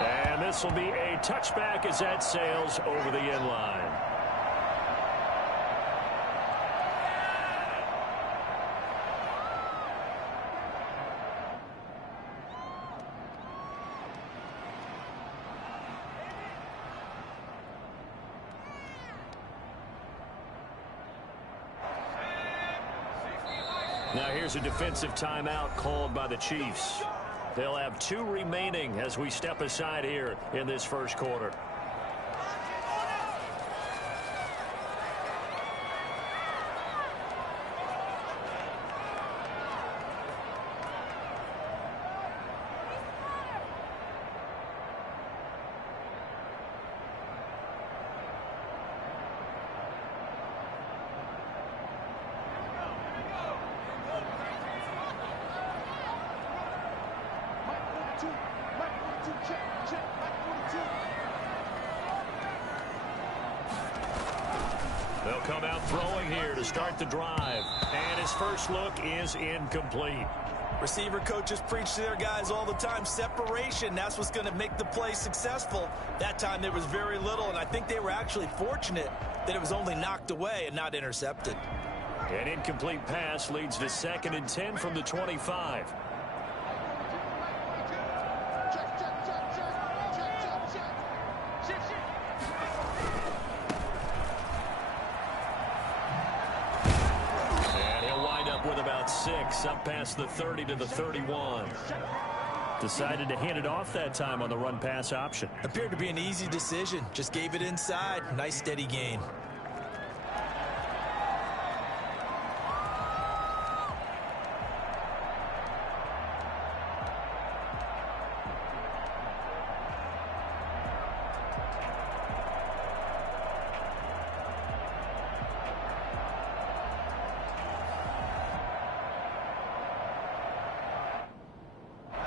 And this will be a touchback as that sails over the end line. Now here's a defensive timeout called by the Chiefs. They'll have 2 remaining as we step aside here in this first quarter. They'll come out throwing here to start the drive. And his first look is incomplete. Receiver coaches preach to their guys all the time. Separation, that's what's going to make the play successful. That time there was very little, and I think they were actually fortunate that it was only knocked away and not intercepted. An incomplete pass leads to 2nd and 10 from the 25. Up past the 30 to the 31. Decided to hand it off that time on the run-pass option. Appeared to be an easy decision. Just gave it inside. Nice steady gain.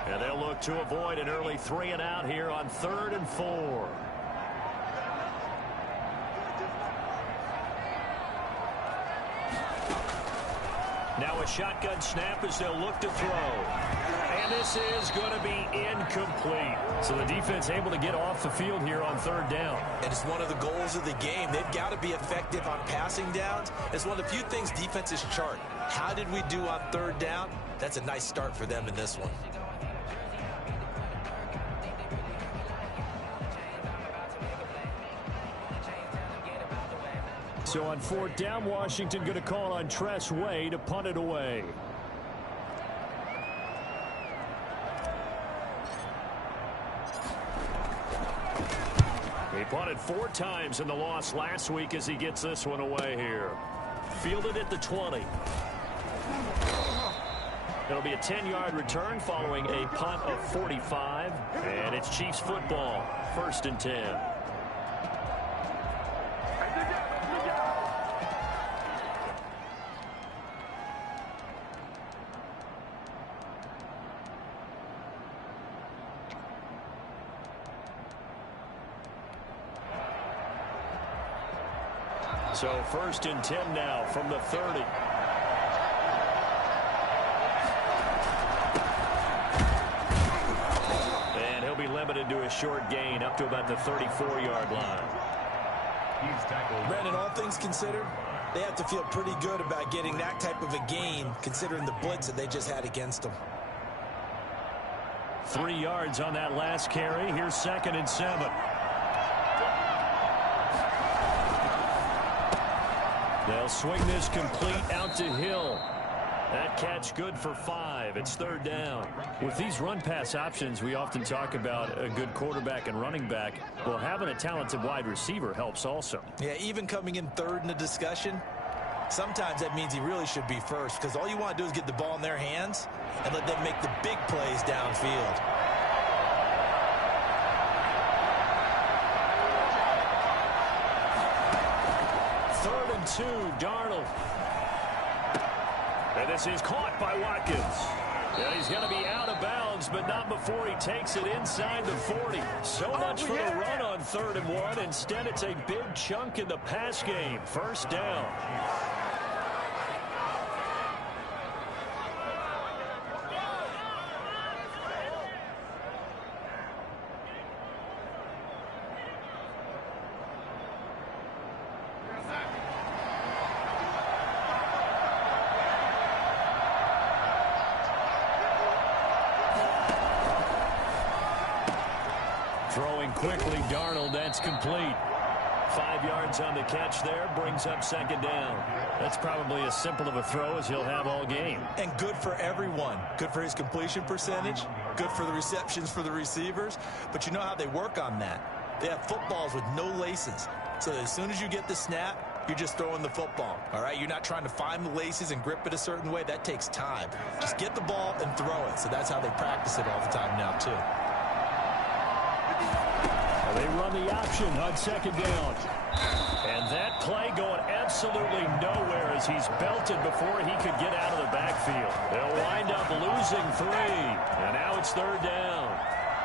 And they'll look to avoid an early 3 and out here on 3rd and 4. Now a shotgun snap as they'll look to throw. And this is going to be incomplete. So the defense able to get off the field here on 3rd down. And it's one of the goals of the game. They've got to be effective on passing downs. It's one of the few things defenses chart. How did we do on 3rd down? That's a nice start for them in this one. So on 4th down, Washington going to call on Tress Way to punt it away. He punted 4 times in the loss last week as he gets this one away here. Fielded at the 20. It'll be a 10-yard return following a punt of 45. And it's Chiefs football, 1st and 10. So 1st and 10 now from the 30. And he'll be limited to a short gain up to about the 34-yard line. Brandon, all things considered, they have to feel pretty good about getting that type of a gain considering the blitz that they just had against them. 3 yards on that last carry. Here's 2nd and 7. They'll swing this complete out to Hill. That catch good for 5. It's 3rd down. With these run-pass options, we often talk about a good quarterback and running back. Well, having a talented wide receiver helps also. Yeah, even coming in 3rd in the discussion, sometimes that means he really should be first because all you want to do is get the ball in their hands and let them make the big plays downfield. To Darnold. And this is caught by Watkins. And he's going to be out of bounds, but not before he takes it inside the 40. So much for the run on 3rd and 1. Instead, it's a big chunk in the pass game. 1st down. Throwing quickly, Darnold, that's complete. 5 yards on the catch there, brings up second down. That's probably as simple of a throw as he'll have all game. And good for everyone. Good for his completion percentage, good for the receptions for the receivers. But you know how they work on that. They have footballs with no laces. So as soon as you get the snap, you're just throwing the football. All right, you're not trying to find the laces and grip it a certain way. That takes time. Just get the ball and throw it. So that's how they practice it all the time now, too. They run the option on second down. And that play going absolutely nowhere as he's belted before he could get out of the backfield. They'll wind up losing 3. And now it's third down.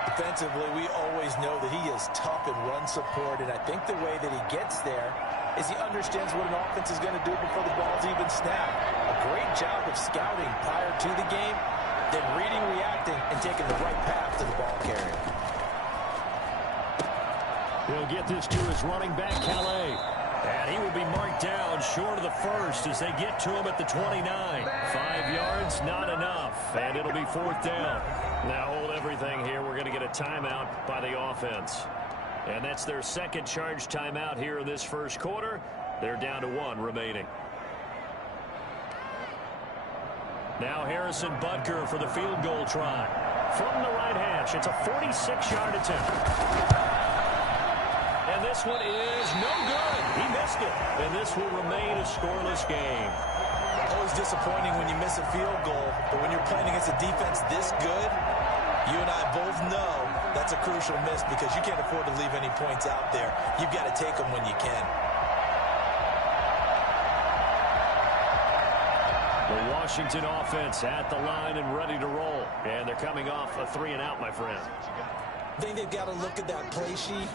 Defensively, we always know that he is tough in run support. And I think the way that he gets there is he understands what an offense is going to do before the ball's even snapped. A great job of scouting prior to the game, then reading, reacting, and taking the right path to the ball carrier. He'll get this to his running back, Calais. And he will be marked down short of the first as they get to him at the 29. 5 yards, not enough. And it'll be fourth down. Now hold everything here. We're going to get a timeout by the offense. And that's their second charge timeout here in this first quarter. They're down to 1 remaining. Now Harrison Butker for the field goal try. From the right hash, it's a 46-yard attempt. And this one is no good. He missed it. And this will remain a scoreless game. Always disappointing when you miss a field goal, but when you're playing against a defense this good, you and I both know that's a crucial miss because you can't afford to leave any points out there. You've got to take them when you can. The Washington offense at the line and ready to roll. And they're coming off a 3-and-out, my friend. I think they've got to look at that play sheet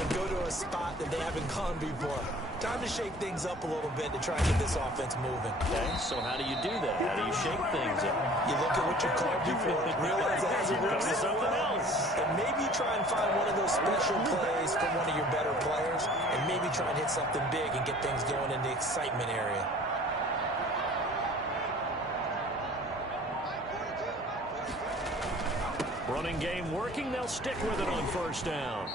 and go to a spot that they haven't gone before. Time to shake things up a little bit to try and get this offense moving. Okay, so how do you do that? How do you shake things up? You look at what you called before, realize it hasn't worked so something well, else. and maybe try and find one of those special plays from one of your better players, and maybe try and hit something big and get things going in the excitement area. Running game working. They'll stick with it on first down.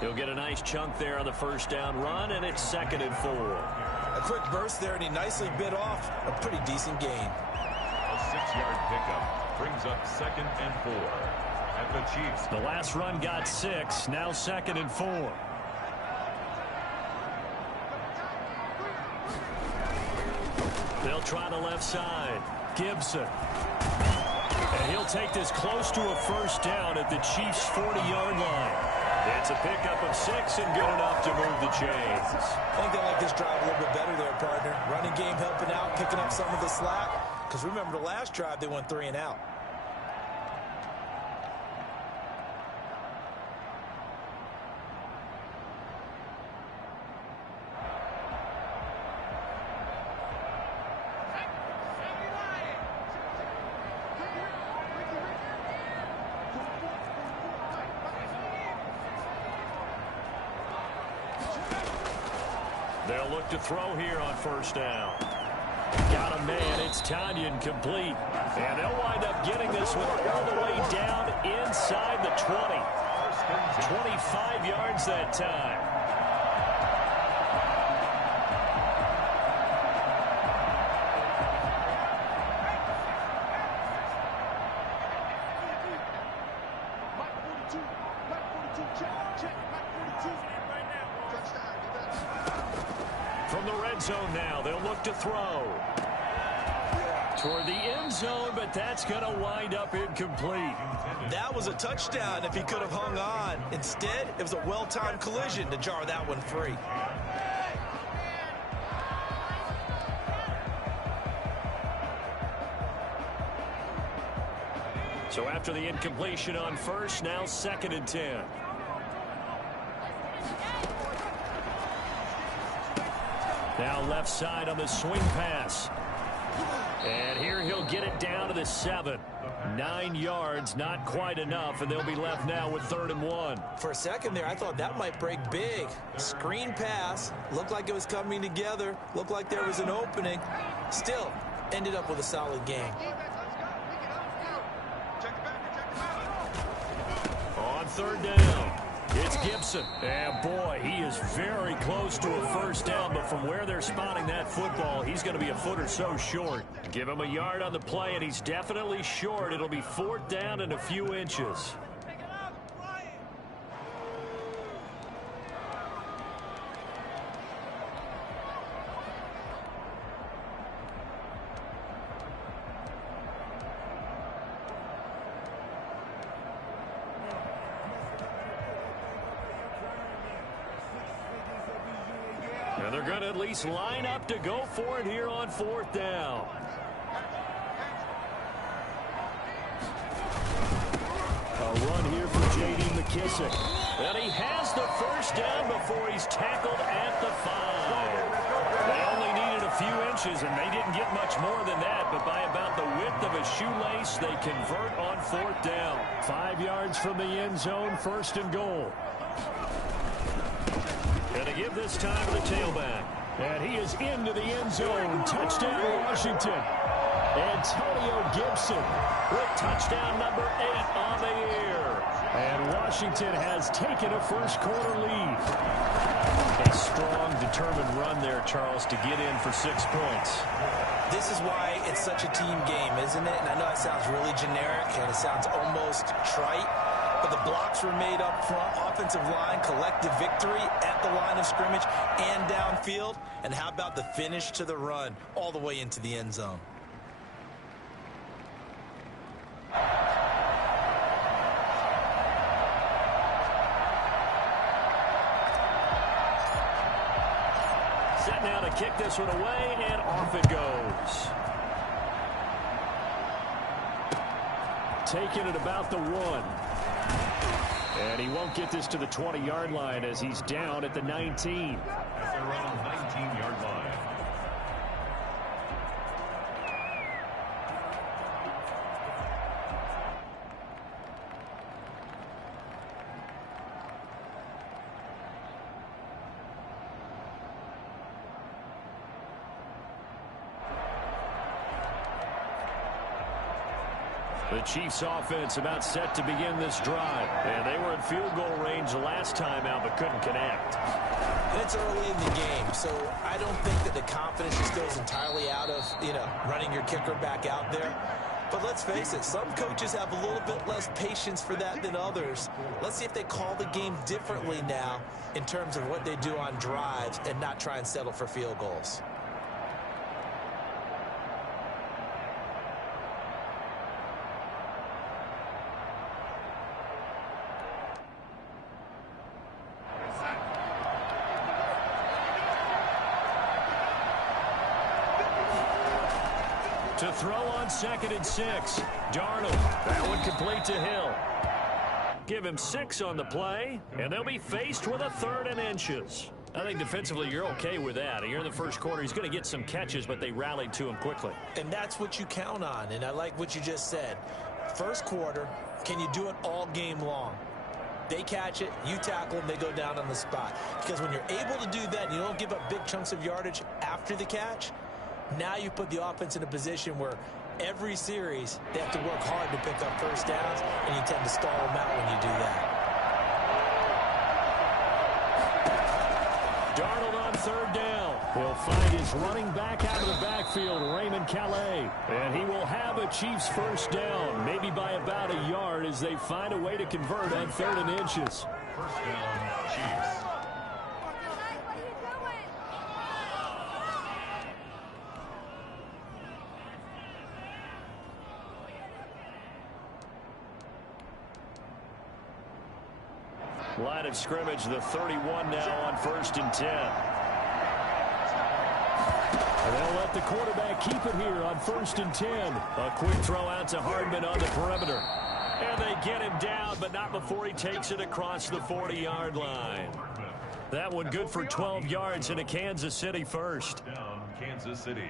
He'll get a nice chunk there on the first down run, and it's 2nd and 4. A quick burst there, and he nicely bit off a pretty decent gain. A 6-yard pickup brings up 2nd and 4 at the Chiefs. The last run got 6. Now 2nd and 4. They'll try the left side. Gibson. And he'll take this close to a first down at the Chiefs' 40-yard line. It's a pickup of 6 and good enough to move the chains. I think they like this drive a little bit better there, partner. Running game helping out, picking up some of the slack. Because remember, the last drive, they went 3-and-out. They'll look to throw here on first down. Got a man. It's Tanyan complete. And they'll wind up getting this one all the way down inside the 20. 25 yards that time. From the red zone now, they'll look to throw. Toward the end zone, but that's going to wind up incomplete. That was a touchdown if he could have hung on. Instead, it was a well-timed collision to jar that one free. So after the incompletion on first, now 2nd and 10. Now left side on the swing pass. And here he'll get it down to the 7. 9 yards, not quite enough, and they'll be left now with 3rd and 1. For a second there, I thought that might break big. Screen pass, looked like it was coming together, looked like there was an opening. Still, ended up with a solid game. On third down. It's Gibson. And boy, he is very close to a first down, but from where they're spotting that football, he's going to be a foot or so short. Give him a yard on the play, and he's definitely short. It'll be fourth down and a few inches. And they're going to at least line up to go for it here on fourth down. A run here for J.D. McKissick. And he has the first down before he's tackled at the 5. They only needed a few inches, and they didn't get much more than that. But by about the width of a shoelace, they convert on fourth down. 5 yards from the end zone, first and goal. And to give this time to the tailback. And he is into the end zone. Touchdown, Washington. Antonio Gibson with touchdown number 8 on the year. And Washington has taken a first-quarter lead. A strong, determined run there, Charles, to get in for 6 points. This is why it's such a team game, isn't it? And I know it sounds really generic, and it sounds almost trite. But the blocks were made up front, offensive line, collective victory at the line of scrimmage and downfield. And how about the finish to the run all the way into the end zone? Set now to kick this one away, and off it goes. Taking it about the 1. And he won't get this to the 20-yard line as he's down at the 19. At their own 19-yard line. The Chiefs offense about set to begin this drive. And they were in field goal range the last time out but couldn't connect. And it's early in the game, so I don't think that the confidence just goes entirely out of, running your kicker back out there. But let's face it, some coaches have a little bit less patience for that than others. Let's see if they call the game differently now in terms of what they do on drives and not try and settle for field goals. To throw on 2nd and 6. Darnold. That one complete to Hill. Give him 6 on the play, and they'll be faced with a 3rd and inches. I think defensively you're okay with that. Here in the first quarter, he's going to get some catches, but they rallied to him quickly. And that's what you count on, and I like what you just said. First quarter, can you do it all game long? They catch it, you tackle them, they go down on the spot. Because when you're able to do that and you don't give up big chunks of yardage after the catch, now you put the offense in a position where every series they have to work hard to pick up first downs, and you tend to stall them out when you do that. Darnold on 3rd down. He'll find his running back out of the backfield, Raymond Calais. And he will have a Chiefs first down, maybe by about a yard as they find a way to convert on 3rd and inches. First down, Chiefs. Line of scrimmage, the 31 now on 1st and 10. And they'll let the quarterback keep it here on 1st and 10. A quick throw out to Hardman on the perimeter. And they get him down, but not before he takes it across the 40-yard line. That one good for 12 yards in a Kansas City first. Down, Kansas City.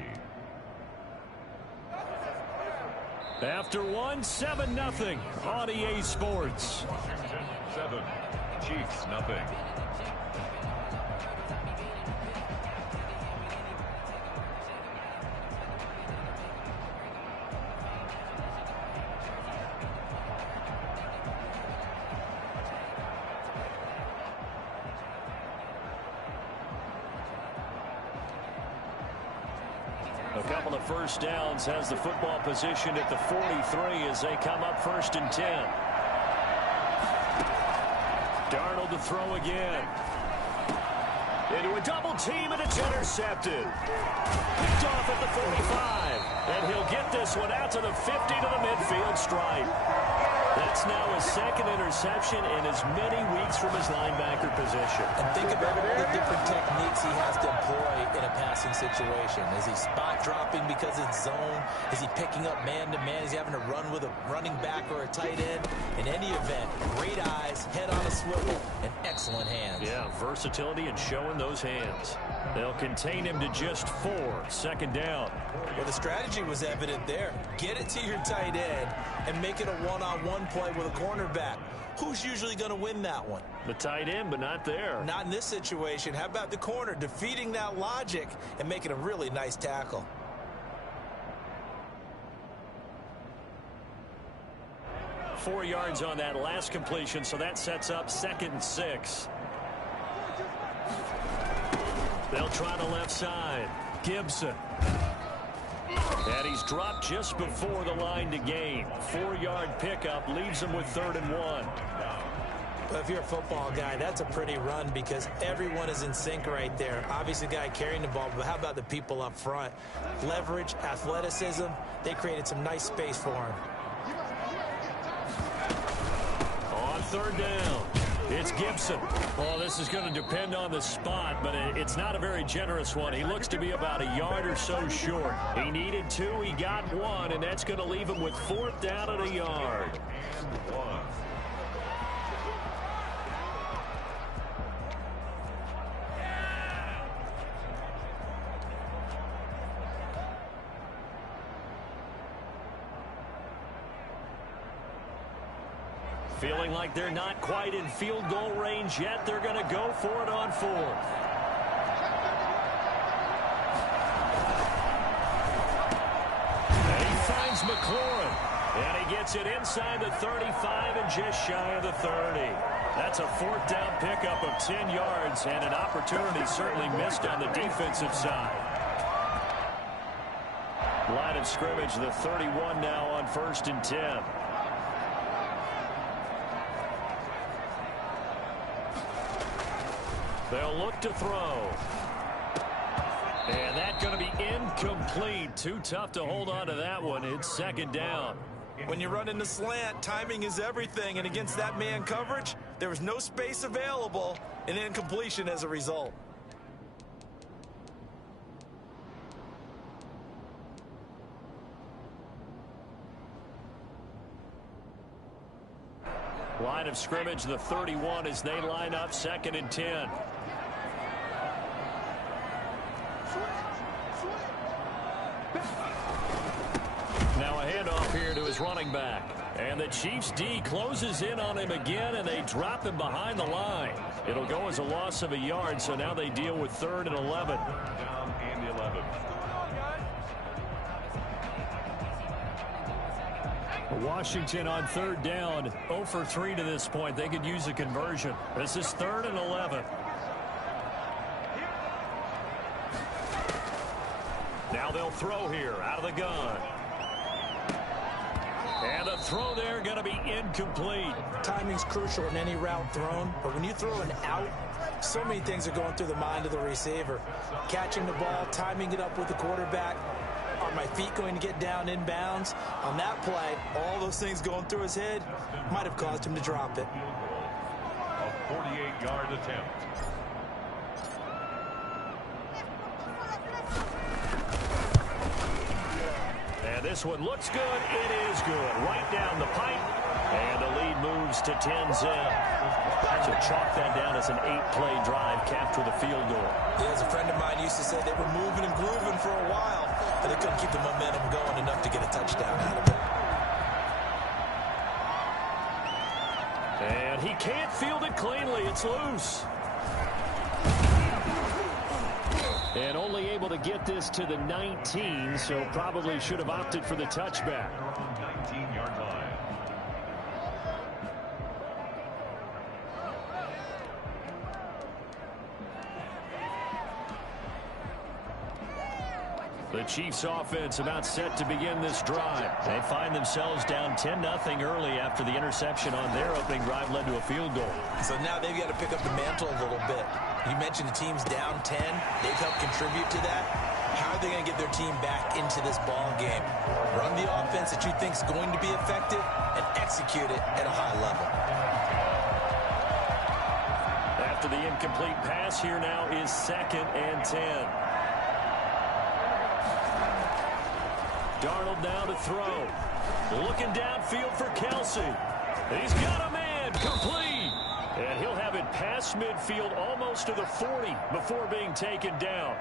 After 7-0 on EA Sports. Washington 7, Chiefs nothing. the first downs, has the football position at the 43 as they come up 1st and 10. Darnold to throw again. Into a double team, and it's intercepted. Picked off at the 45. And he'll get this one out to the 50 to the midfield stripe. That's now his 2nd interception in as many weeks from his linebacker position. And think about all the different techniques he has to employ in a passing situation. Is he spot dropping because it's zone? Is he picking up man-to-man? Is he having to run with a running back or a tight end? In any event, great eyes, head on a swivel, and excellent hands. Yeah, versatility and showing those hands. They'll contain him to just 4, 2nd down. Well, the strategy was evident there. Get it to your tight end and make it a one-on-one play with a cornerback. Who's usually going to win that one? The tight end, but not there. Not in this situation. How about the corner defeating that logic and making a really nice tackle? Four yards on that last completion, so that sets up 2nd and 6. They'll try the left side. Gibson. And he's dropped just before the line to gain. 4-yard pickup leaves him with 3rd and 1. Well, if you're a football guy, that's a pretty run because everyone is in sync right there. Obviously, the guy carrying the ball, but how about the people up front? Leverage, athleticism, they created some nice space for him. On 3rd down, it's Gibson. Well, this is going to depend on the spot, but it's not a very generous one. He looks to be about a yard or so short. He needed 2, he got 1, and that's going to leave him with 4th down and a yard. Feeling like they're not quite in field goal range yet. They're going to go for it on 4th. And he finds McLaurin. And he gets it inside the 35 and just shy of the 30. That's a 4th down pickup of 10 yards and an opportunity certainly missed on the defensive side. Line of scrimmage, the 31 now on 1st and 10. They'll look to throw. And that's going to be incomplete. Too tough to hold on to that one. It's 2nd down. When you run in the slant, timing is everything. And against that man coverage, there was no space available and incompletion as a result. Line of scrimmage, the 31 as they line up 2nd and 10. Now a handoff here to his running back. And the Chiefs D closes in on him again, and they drop him behind the line. It'll go as a loss of a yard, so now they deal with 3rd and 11. Down and 11. Washington on 3rd down, 0 for 3 to this point. They could use a conversion. This is 3rd and 11. Now they'll throw here out of the gun. And the throw there going to be incomplete. Timing's crucial in any route thrown, but when you throw an out, so many things are going through the mind of the receiver. Catching the ball, timing it up with the quarterback. Are my feet going to get down inbounds? On that play, all those things going through his head might have caused him to drop it. A 48-yard attempt. And this one looks good. It is good. Right down the pipe. And the lead moves to 10-zip. So chalk that down as an 8-play drive capped with a field goal. Yeah, as a friend of mine used to say, they were moving and grooving for a while, but they couldn't keep the momentum going enough to get a touchdown out of it. And he can't field it cleanly. It's loose. And only able to get this to the 19, so probably should have opted for the touchback. 19-yard line. The Chiefs offense about set to begin this drive. They find themselves down 10-0 early after the interception on their opening drive led to a field goal. So now they've got to pick up the mantle a little bit. You mentioned the team's down 10. They've helped contribute to that. How are they going to get their team back into this ball game? Run the offense that you think is going to be effective and execute it at a high level. After the incomplete pass, here now is 2nd and 10. Darnold now to throw. Looking downfield for Kelsey. He's got a man. Complete. And he'll have it past midfield almost to the 40 before being taken down.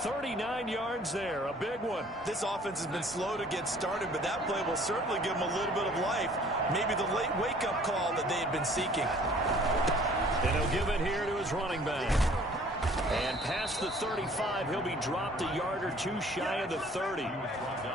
39 yards there. A big one. This offense has been slow to get started, but that play will certainly give them a little bit of life. Maybe the late wake-up call that they had been seeking. And he'll give it here to his running back. And past the 35, he'll be dropped a yard or two shy of the 30.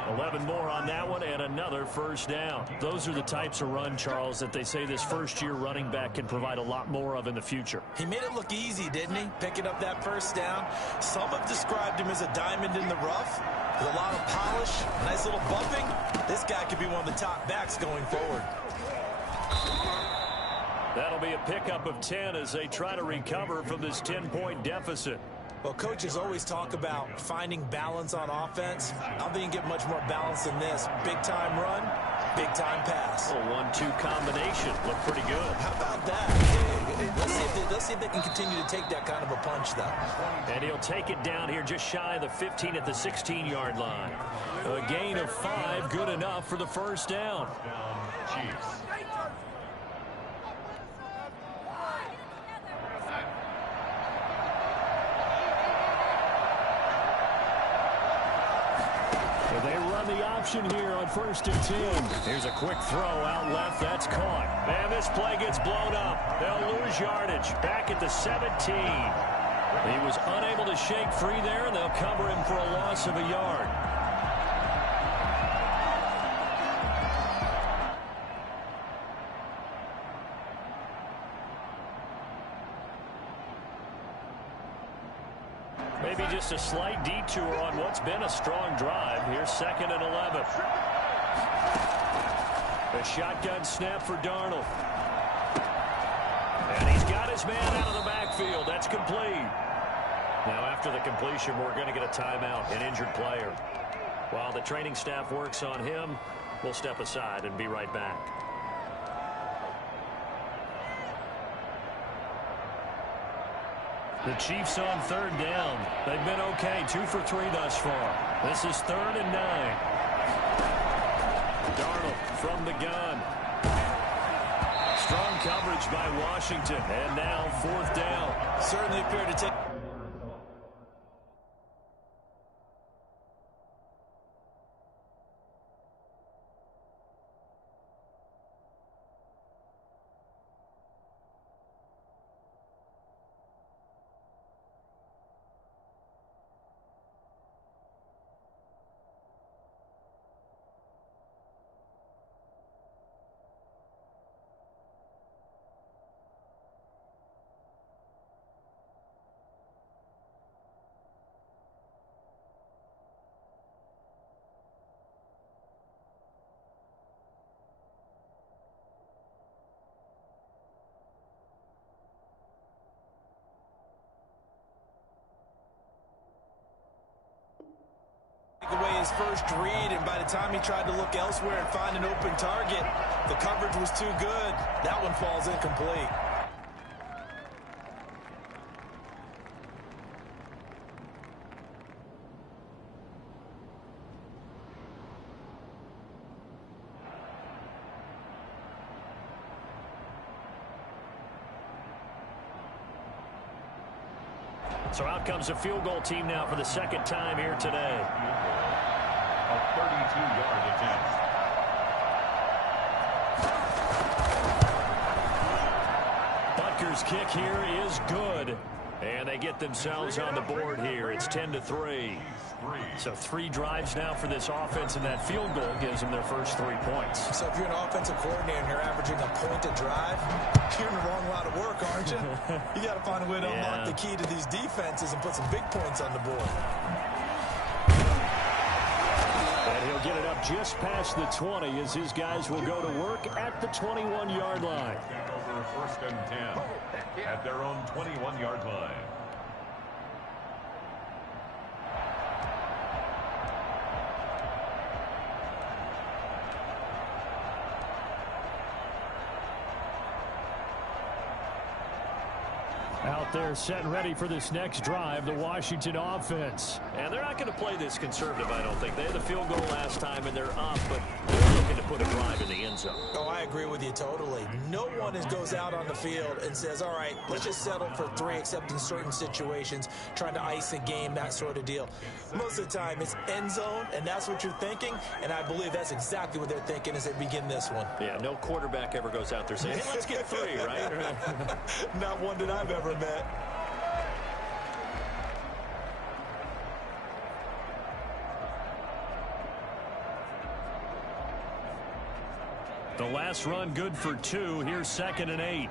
11 more on that one and another first down. Those are the types of run, Charles, that they say this first-year running back can provide a lot more of in the future. He made it look easy, didn't he? Picking up that first down. Some have described him as a diamond in the rough with a lot of polish, nice little bumping. This guy could be one of the top backs going forward. That'll be a pickup of 10 as they try to recover from this 10-point deficit. Well, coaches always talk about finding balance on offense. I don't think you can get much more balance than this. Big-time run, big-time pass. A 1-2 combination. Look pretty good. How about that? Let's see if they can continue to take that kind of a punch, though. And he'll take it down here just shy of the 15 at the 16-yard line. A gain of 5, good enough for the first down. Chiefs. They run the option here on 1st and 10. Here's a quick throw out left. That's caught. And this play gets blown up. They'll lose yardage. Back at the 17. He was unable to shake free there, and they'll cover him for a loss of a yard. Maybe just a slight detour on what's been a strong drive. Here's 2nd and 11. A shotgun snap for Darnold. And he's got his man out of the backfield. That's complete. Now after the completion, we're going to get a timeout, an injured player. While the training staff works on him, we'll step aside and be right back. The Chiefs on 3rd down. They've been okay, 2 for 3 thus far. This is 3rd and 9. Darnold from the gun. Strong coverage by Washington. And now 4th down. Certainly appeared to take... away his first read, and by the time he tried to look elsewhere and find an open target, the coverage was too good. That one falls incomplete. So out comes a field goal team now for the 2nd time here today. A 32-yard attempt. Butker's kick here is good. And they get themselves on the board here. It's 10-3. So 3 drives now for this offense, and that field goal gives them their first 3 points. So if you're an offensive coordinator and you're averaging a point a drive, you're in the wrong line of work, aren't you? You got to find a way to unlock the key to these defenses and put some big points on the board. he'll get it up just past the 20 as his guys will go to work at the 21-yard line. Over 1st and 10 at their own 21-yard line. Out there set and ready for this next drive, the Washington offense. And they're not going to play this conservative, I don't think. They had the field goal last time, and they're up, but they're looking to put a drive in the end zone. Oh, I agree with you totally. No one goes out on the field and says, all right, let's just settle for 3, except in certain situations, trying to ice a game, that sort of deal. Most of the time, it's end zone, and that's what you're thinking, and I believe that's exactly what they're thinking as they begin this one. Yeah, no quarterback ever goes out there saying, hey, let's get 3, right? Not one that I've ever met. The last run good for 2. Here's 2nd and 8.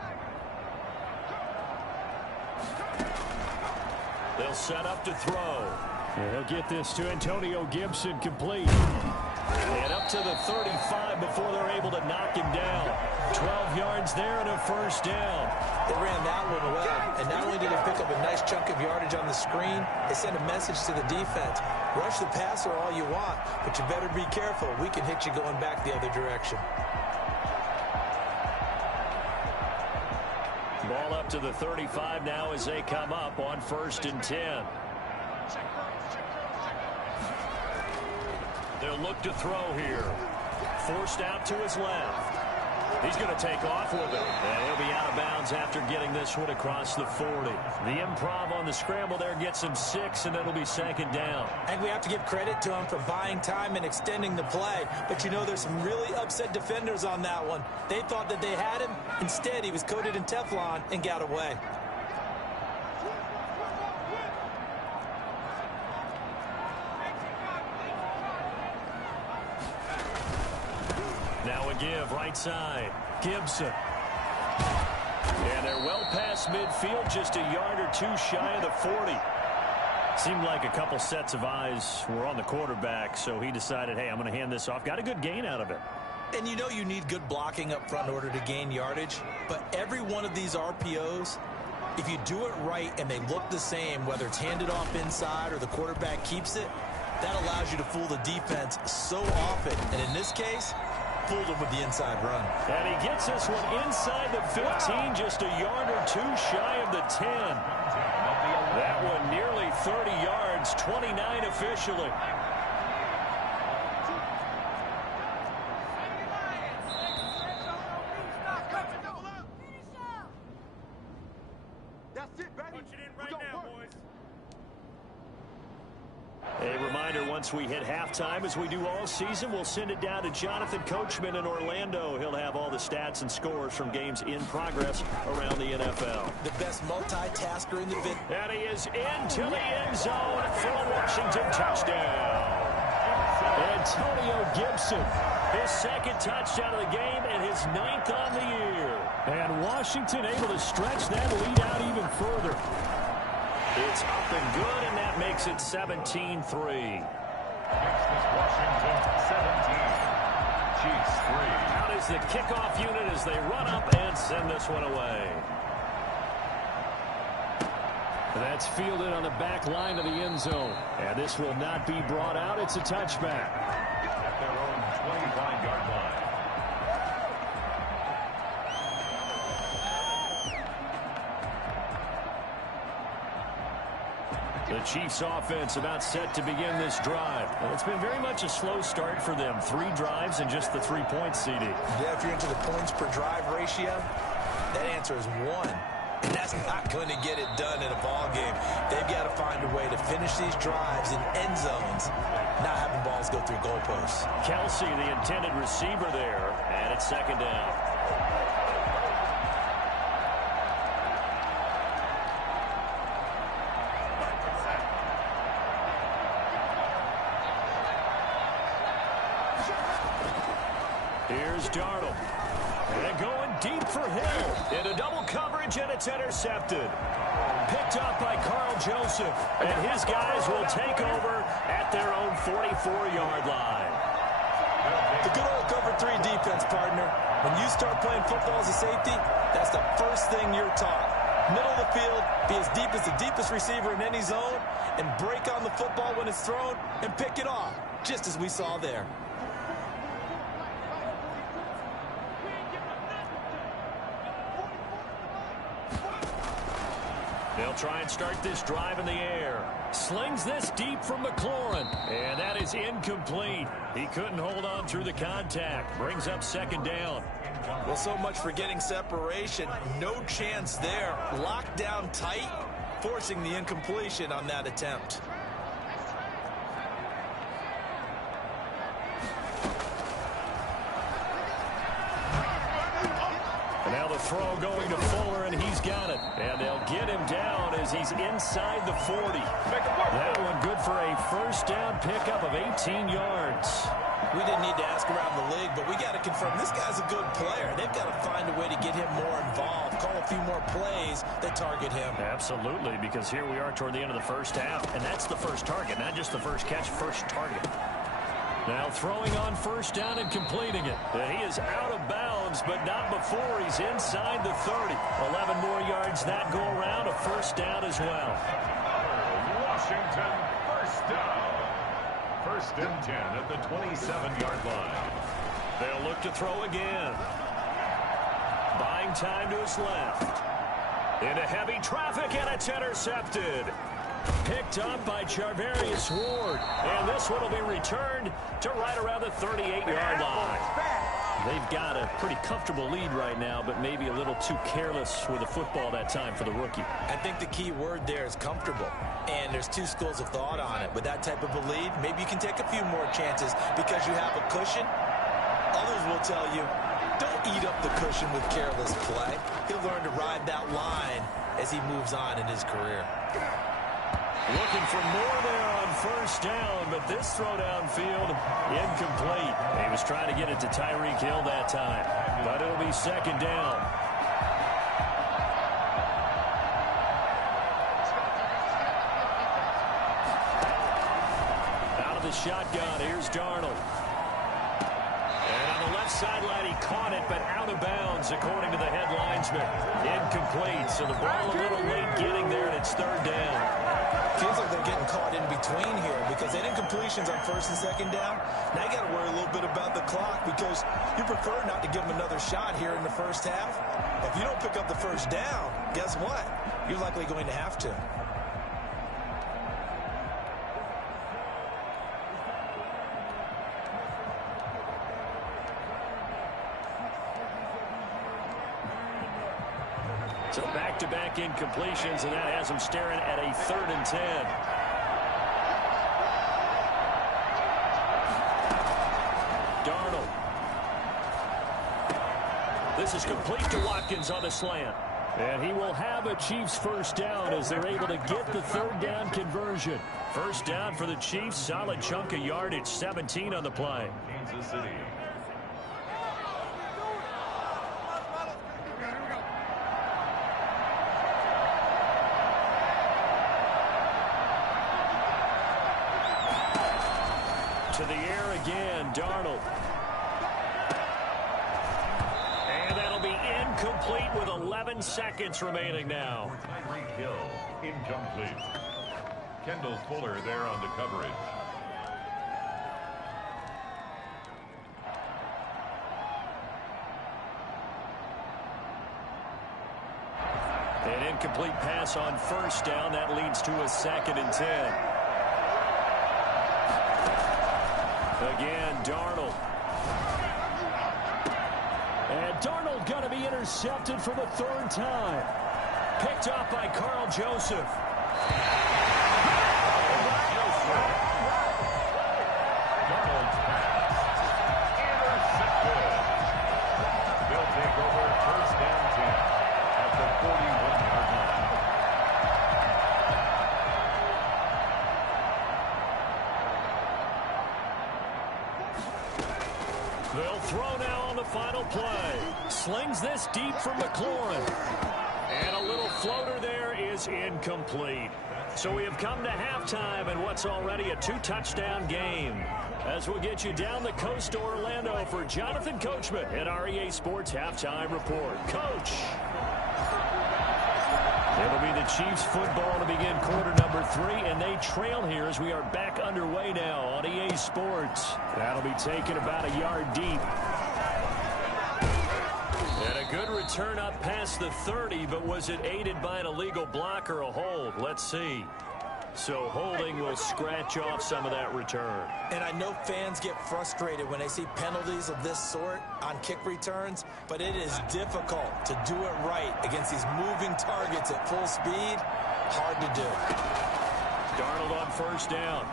They'll set up to throw. And he'll get this to Antonio Gibson complete. And up to the 35 before they're able to knock him down. 12 yards there and a first down. They ran that one well, and not only did they pick up a nice chunk of yardage on the screen, they sent a message to the defense. Rush the passer all you want, but you better be careful. We can hit you going back the other direction. Ball up to the 35 now as they come up on 1st and 10. They'll look to throw here. Forced out to his left. He's going to take off with it. And he'll be out of bounds after getting this one across the 40. The improv on the scramble there gets him 6, and it'll be 2nd down. And we have to give credit to him for buying time and extending the play. But, you know, there's some really upset defenders on that one. They thought that they had him. Instead, he was coated in Teflon and got away. Now a give right side. Gibson. And they're well past midfield, just a yard or 2 shy of the 40. Seemed like a couple sets of eyes were on the quarterback, so he decided, hey, I'm going to hand this off. Got a good gain out of it. And you know you need good blocking up front in order to gain yardage. But every one of these RPOs, if you do it right and they look the same, whether it's handed off inside or the quarterback keeps it, that allows you to fool the defense so often. And in this case, fooled him with the inside run. And he gets this one inside the 15, just a yard or 2 shy of the 10. That one nearly 30 yards, 29 officially. A reminder, once we hit halftime, as we do all season, we'll send it down to Jonathan Coachman in Orlando. He'll have all the stats and scores from games in progress around the NFL. The best multitasker in the vid. And he is into the end zone for a Washington touchdown. Antonio Gibson, his 2nd touchdown of the game and his 9th on the year. And Washington able to stretch that lead out even further. It's up and good, and that makes it 17-3. Makes this Washington 17. Chiefs 3. Out is the kickoff unit as they run up and send this one away. That's fielded on the back line of the end zone. And this will not be brought out. It's a touchback. At their own 25-yard line. The Chiefs offense about set to begin this drive. Well, it's been very much a slow start for them. 3 drives and just the 3 points, CD. Yeah, if you're into the points per drive ratio, that answer is 1. And that's not going to get it done in a ball game. They've got to find a way to finish these drives in end zones, not having balls go through goalposts. Kelsey, the intended receiver there, and it's 2nd down. Here's Darnold. And going deep for Hill. Into double coverage, and it's intercepted. Picked up by Carl Joseph. And his guys will take over at their own 44-yard line. The good old cover 3 defense, partner. When you start playing football as a safety, that's the first thing you're taught. Middle of the field, be as deep as the deepest receiver in any zone, and break on the football when it's thrown and pick it off, just as we saw there. They'll try and start this drive in the air. Slings this deep from McLaurin. And that is incomplete. He couldn't hold on through the contact. Brings up second down. Well, so much for getting separation. No chance there. Locked down tight, forcing the incompletion on that attempt. Now the throw going to Fuller, and he's got it. And they'll get him down as he's inside the 40. That one good for a first down pickup of 18 yards. We didn't need to ask around the league, but we got to confirm this guy's a good player. They've got to find a way to get him more involved, call a few more plays that target him. Absolutely, because here we are toward the end of the first half, and that's the first target, not just the first catch, first target. Now throwing on first down and completing it. He is out of bounds, but not before he's inside the 30. 11 more yards that go around, a first down as well. Washington, first down. First and 10 at the 27-yard line. They'll look to throw again. Buying time to his left. Into heavy traffic, and it's intercepted. Picked up by Charvarius Ward. And this one will be returned to right around the 38-yard line. They've got a pretty comfortable lead right now, but maybe a little too careless with the football that time for the rookie. I think the key word there is comfortable. And there's two schools of thought on it. With that type of a lead, maybe you can take a few more chances because you have a cushion. Others will tell you, don't eat up the cushion with careless play. He'll learn to ride that line as he moves on in his career. Looking for more there on first down, but this throw downfield, incomplete. He was trying to get it to Tyreek Hill that time, but it'll be second down. Out of the shotgun, here's Darnold. And on the left sideline, he caught it, but out of bounds, according to the head linesman. Incomplete, so the ball a little late getting there, and it's third down. Feels like they're getting caught in between here because they didn't incompletions on first and second down. Now you got to worry a little bit about the clock because you prefer not to give them another shot here in the first half. If you don't pick up the first down, guess what? You're likely going to have to. So back-to-back incompletions, and that has him staring at a 3rd and 10. Darnold. This is complete to Watkins on the slant. And he will have a Chiefs first down as they're able to get the 3rd down conversion. First down for the Chiefs, solid chunk of yardage, 17 on the play. Kansas City. To the air again, Darnold. And that'll be incomplete with 11 seconds remaining now. Tyreek Hill, incomplete. Kendall Fuller there on the coverage. An incomplete pass on first down. That leads to a 2nd and 10. Again, Darnold. And Darnold going to be intercepted for the 3rd time. Picked up by Carl Joseph. Darnold's pass. Intercepted. They'll take over first down 10 at the 41-yard line. They'll throw now on the final play. Slings this deep from McLaurin. And a little floater there is incomplete. So we have come to halftime in what's already a 2-touchdown game. As we'll get you down the coast to Orlando for Jonathan Coachman at our EA Sports Halftime Report. Coach. It'll be the Chiefs football to begin quarter number 3, and they trail here as we are back underway now on EA Sports. That'll be taken about a yard deep. And a good return up past the 30, but was it aided by an illegal block or a hold? Let's see. So holding will scratch off some of that return. And I know fans get frustrated when they see penalties of this sort on kick returns, but it is difficult to do it right against these moving targets at full speed. Hard to do. Darnold on first down.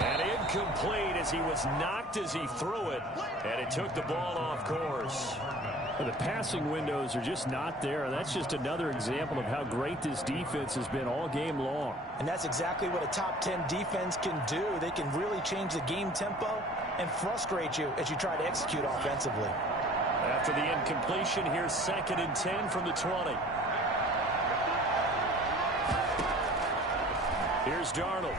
And incomplete as he was knocked as he threw it, and it took the ball off course. The passing windows are just not there. That's just another example of how great this defense has been all game long. And that's exactly what a top 10 defense can do. They can really change the game tempo and frustrate you as you try to execute offensively. After the incompletion, here's 2nd and 10 from the 20. Here's Darnold.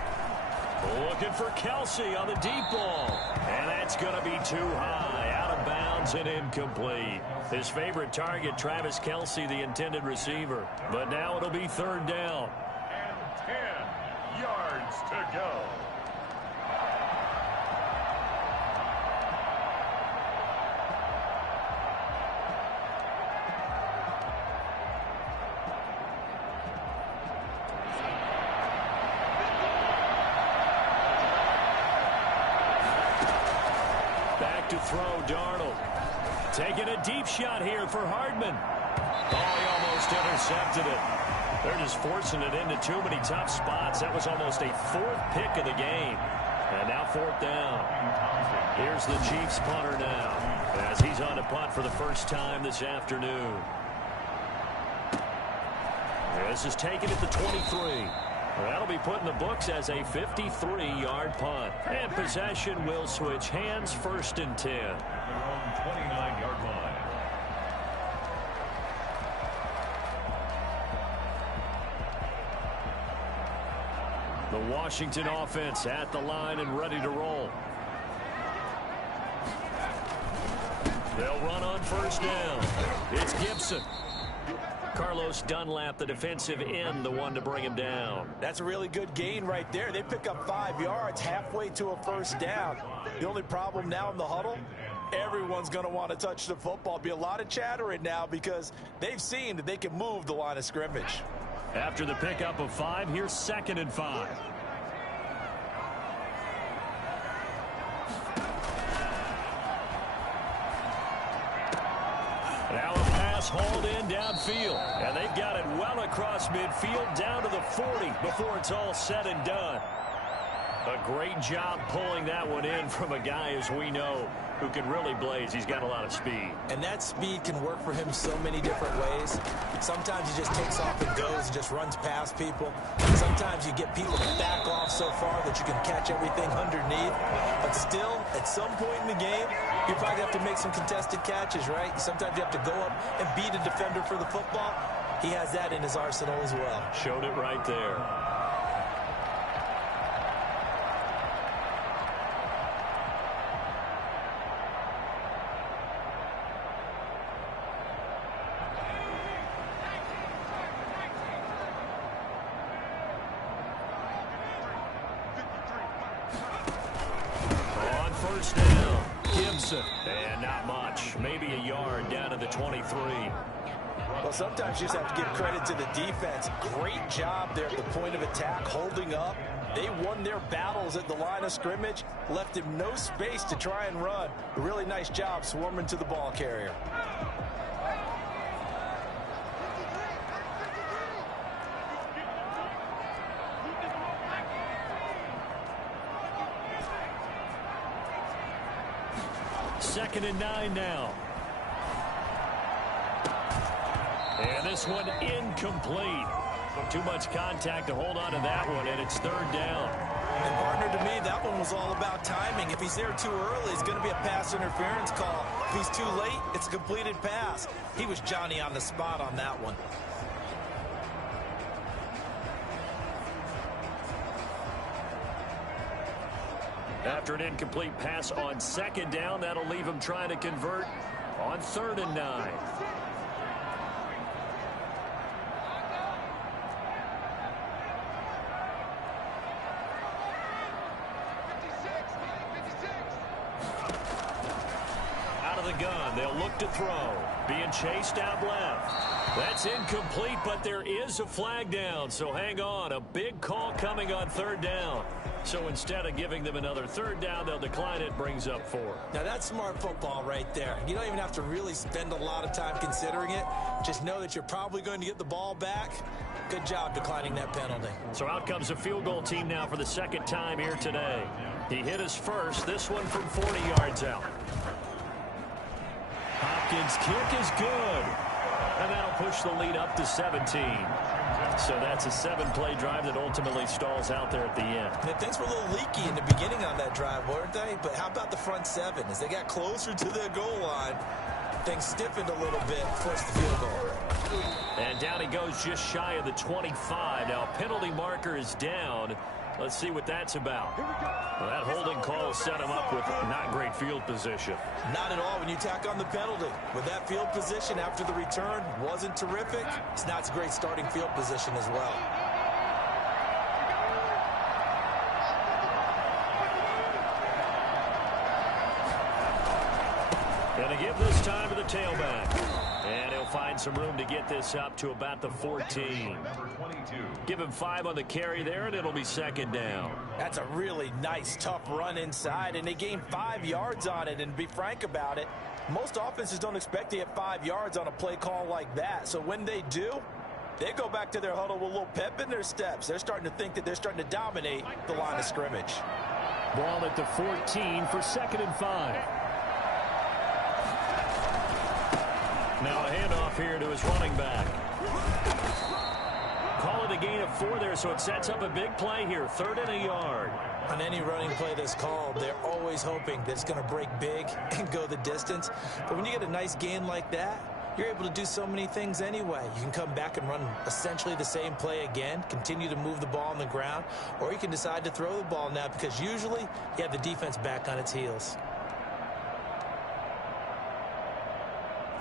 Looking for Kelsey on the deep ball. And that's going to be too high. Out of bounds and incomplete. His favorite target, Travis Kelsey, the intended receiver. But now it'll be 3rd down. And 10 yards to go. To throw, Darnold. Taking a deep shot here for Hardman. Oh, he almost intercepted it. They're just forcing it into too many tough spots. That was almost a 4th pick of the game. And now 4th down. Here's the Chiefs punter now, as he's on to punt for the first time this afternoon. This is taken at the 23. That'll be put in the books as a 53-yard punt. And possession will switch hands, 1st and 10. Their own 29-yard line. The Washington offense at the line and ready to roll. They'll run on 1st down. It's Gibson. Carlos Dunlap, the defensive end, the one to bring him down. That's a really good gain right there. They pick up 5 yards halfway to a 1st down. The only problem now in the huddle, everyone's going to want to touch the football. Be a lot of chattering now because they've seen that they can move the line of scrimmage. After the pickup of 5, here's 2nd and 5. Now a pass hauled in downfield, and they've got it well across midfield down to the 40 before it's all said and done. A great job pulling that one in from a guy, as we know, who can really blaze. He's got a lot of speed. And that speed can work for him so many different ways. Sometimes he just takes off and goes and just runs past people. Sometimes you get people to back off so far that you can catch everything underneath. But still, at some point in the game, you probably have to make some contested catches, right? Sometimes you have to go up and beat a defender for the football. He has that in his arsenal as well. Showed it right there. And not much. Maybe a yard down to the 23. Well, sometimes you just have to give credit to the defense. Great job there at the point of attack, holding up. They won their battles at the line of scrimmage, left him no space to try and run. A really nice job swarming to the ball carrier. Second and 9 now. And this one incomplete. Too much contact to hold on to that one, and it's 3rd down. And partner, to me, that one was all about timing. If he's there too early, it's going to be a pass interference call. If he's too late, it's a completed pass. He was Johnny on the spot on that one. After an incomplete pass on second down, that'll leave him trying to convert on 3rd and 9. Out of the gun, they'll look to throw. Being chased out left. That's incomplete, but there is a flag down, so hang on. A big call coming on 3rd down. So instead of giving them another 3rd down, they'll decline it. Brings up 4. Now, that's smart football right there. You don't even have to really spend a lot of time considering it. Just know that you're probably going to get the ball back. Good job declining that penalty. So out comes a field goal team now for the 2nd time here today. He hit his first, this one from 40 yards out. Hopkins' kick is good. And that'll push the lead up to 17. So that's a 7-play drive that ultimately stalls out there at the end. And things were a little leaky in the beginning on that drive, weren't they? But how about the front 7? As they got closer to their goal line, things stiffened a little bit, forced the field goal. And down he goes just shy of the 25. Now penalty marker is down. Let's see what that's about. Well, that holding call set him up with not great field position. Not at all when you tack on the penalty. With that field position after the return wasn't terrific, it's not a great starting field position as well. Going to give this time to the tailback. And he'll find some room to get this up to about the 14. Give him 5 on the carry there, and it'll be 2nd down. That's a really nice, tough run inside, and they gained 5 yards on it. And to be frank about it, most offenses don't expect to get 5 yards on a play call like that. So when they do, they go back to their huddle with a little pep in their steps. They're starting to think that they're starting to dominate the line of scrimmage. Ball at the 14 for 2nd and 5. Now a handoff here to his running back. Call it a gain of 4 there, so it sets up a big play here. 3rd and a yard. On any running play that's called, they're always hoping that it's going to break big and go the distance. But when you get a nice gain like that, you're able to do so many things anyway. You can come back and run essentially the same play again, continue to move the ball on the ground, or you can decide to throw the ball now because usually you have the defense back on its heels.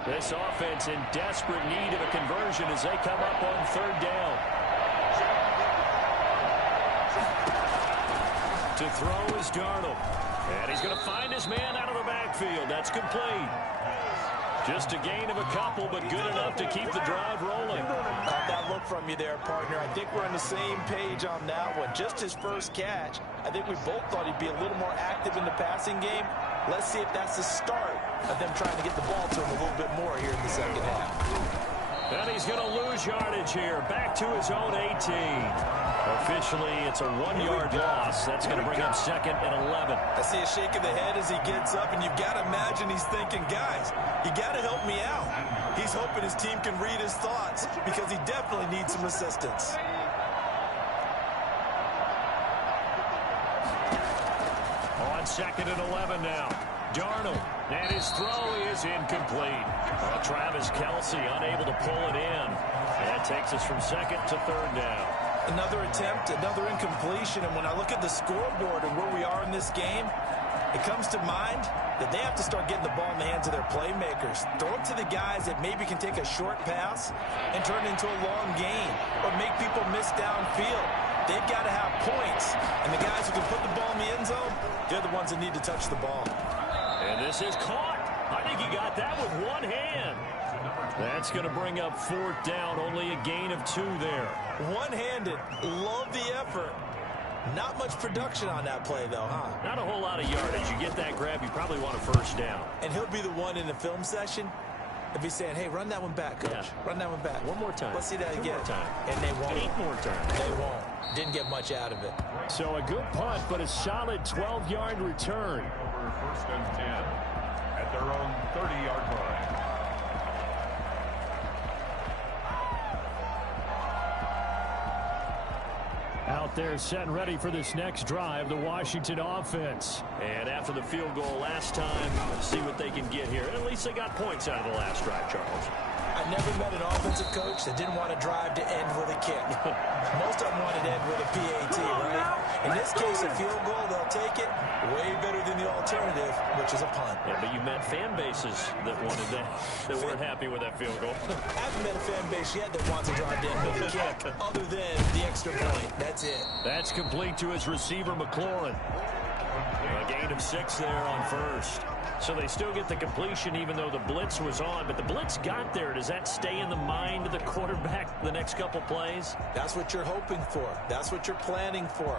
This offense in desperate need of a conversion as they come up on 3rd down. To throw is Darnold. And he's going to find his man out of the backfield. That's complete. Just a gain of a couple, but good enough to keep the drive rolling. Caught that look from you there, partner. I think we're on the same page on that one. Just his first catch. I think we both thought he'd be a little more active in the passing game. Let's see if that's the start of them trying to get the ball to him a little bit more here in the 2nd half. And he's going to lose yardage here. Back to his own 18. Officially, it's a 1-yard loss. That's going to bring up 2nd and 11. I see a shake of the head as he gets up, and you've got to imagine he's thinking, guys, you got to help me out. He's hoping his team can read his thoughts because he definitely needs some assistance. On 2nd and 11 now. Darnold, and his throw is incomplete. Travis Kelce unable to pull it in. That takes us from 2nd to 3rd down. Another attempt, another incompletion, and when I look at the scoreboard and where we are in this game, it comes to mind that they have to start getting the ball in the hands of their playmakers. Throw it to the guys that maybe can take a short pass and turn it into a long gain or make people miss downfield. They've got to have points, and the guys who can put the ball in the end zone, they're the ones that need to touch the ball. And this is caught. I think he got that with one hand. That's going to bring up 4th down. Only a gain of 2 there. One-handed. Love the effort. Not much production on that play, though, huh? Not a whole lot of yardage. You get that grab, you probably want a 1st down. And he'll be the one in the film session if he's saying, hey, run that one back, coach. Yeah. Run that one back. One more time. Let's see that 2 again. more time. And they won't. 8 more times. They won't. Didn't get much out of it. So a good punt, but a solid 12-yard return. Over 1st and 10 at their own 30-yard line. Out there set and ready for this next drive, the Washington offense. And after the field goal last time, let's see what they can get here. At least they got points out of the last drive, Charles. I never met an offense offensive coach that didn't want to drive to end with a kick. Most of them wanted to end with a PAT, right? In this case, a field goal, they'll take it. Way better than the alternative, which is a punt. Yeah, but you met fan bases that wanted that, that weren't happy with that field goal. I haven't met a fan base yet that wants to drive to end with a kick, other than the extra point. That's it. That's complete to his receiver, McLaurin. A gain of 6 there on first. So they still get the completion even though the blitz was on. But the blitz got there. Does that stay in the mind of the quarterback the next couple plays? That's what you're hoping for. That's what you're planning for.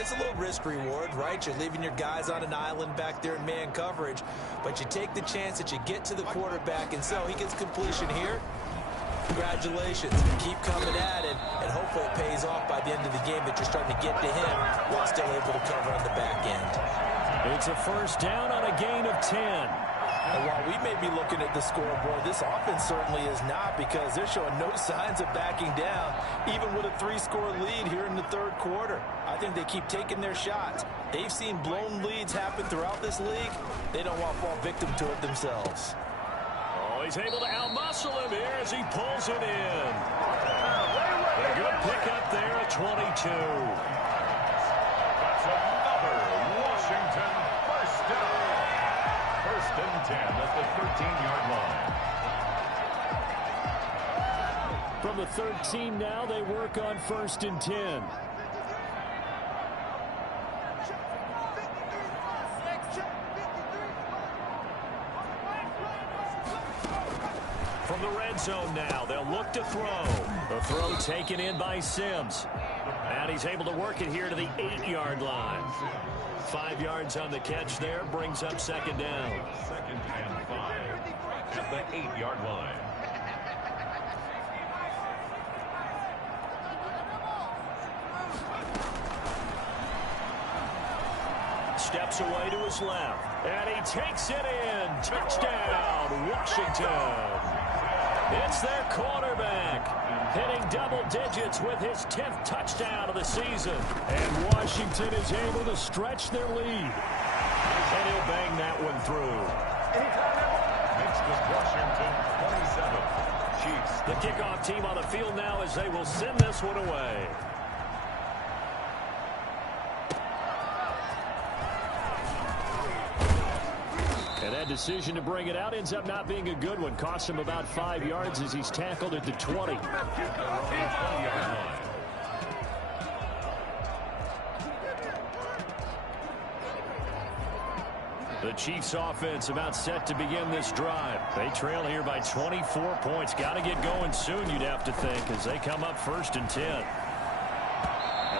It's a little risk reward, right? You're leaving your guys on an island back there in man coverage. But you take the chance that you get to the quarterback. And so he gets completion here. Congratulations. Keep coming at it, and hopefully it pays off by the end of the game that you're starting to get to him while still able to cover on the back end. It's a first down on a gain of 10. And while we may be looking at the scoreboard, this offense certainly is not, because they're showing no signs of backing down, even with a 3-score lead here in the third quarter. I think they keep taking their shots. They've seen blown leads happen throughout this league. They don't want to fall victim to it themselves. He's able to outmuscle him here as he pulls it in. A good pickup there at 22. That's another Washington first down. First and 10 at the 13-yard line. From the 13 now, they work on first and 10. From the red zone now, they'll look to throw. The throw taken in by Sims. And he's able to work it here to the 8-yard line. 5 yards on the catch there, brings up second down. Second and 5 at the 8-yard line. Steps away to his left. And he takes it in. Touchdown, Washington. It's their quarterback, hitting double digits with his 10th touchdown of the season. And Washington is able to stretch their lead. And he'll bang that one through. Next is Washington, 27. Chiefs. The kickoff team on the field now as they will send this one away. And that decision to bring it out ends up not being a good one. Costs him about 5 yards as he's tackled at the 20. The Chiefs offense about set to begin this drive. They trail here by 24 points. Got to get going soon, you'd have to think, as they come up first and 10.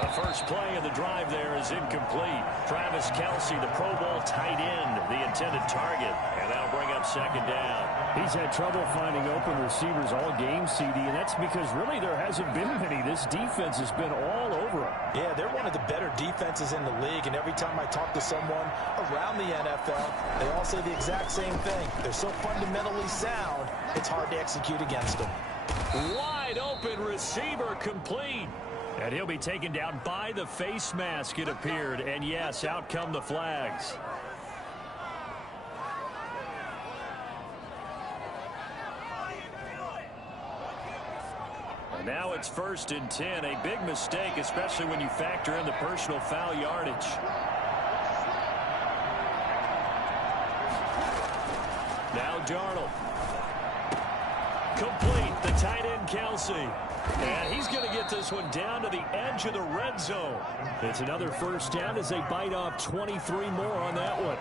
The first play of the drive there is incomplete. Travis Kelce, the Pro Bowl tight end, the intended target. And that'll bring up second down. He's had trouble finding open receivers all game, CD, and that's because really there hasn't been many. This defense has been all over him. Yeah, they're one of the better defenses in the league, and every time I talk to someone around the NFL, they all say the exact same thing. They're so fundamentally sound, it's hard to execute against them. Wide open receiver complete. And he'll be taken down by the face mask, it appeared. And yes, out come the flags. And now it's first and 10. A big mistake, especially when you factor in the personal foul yardage. Now Darnold. Complete. The tight end, Kelce. And he's going to get this one down to the edge of the red zone. It's another first down as they bite off 23 more on that one.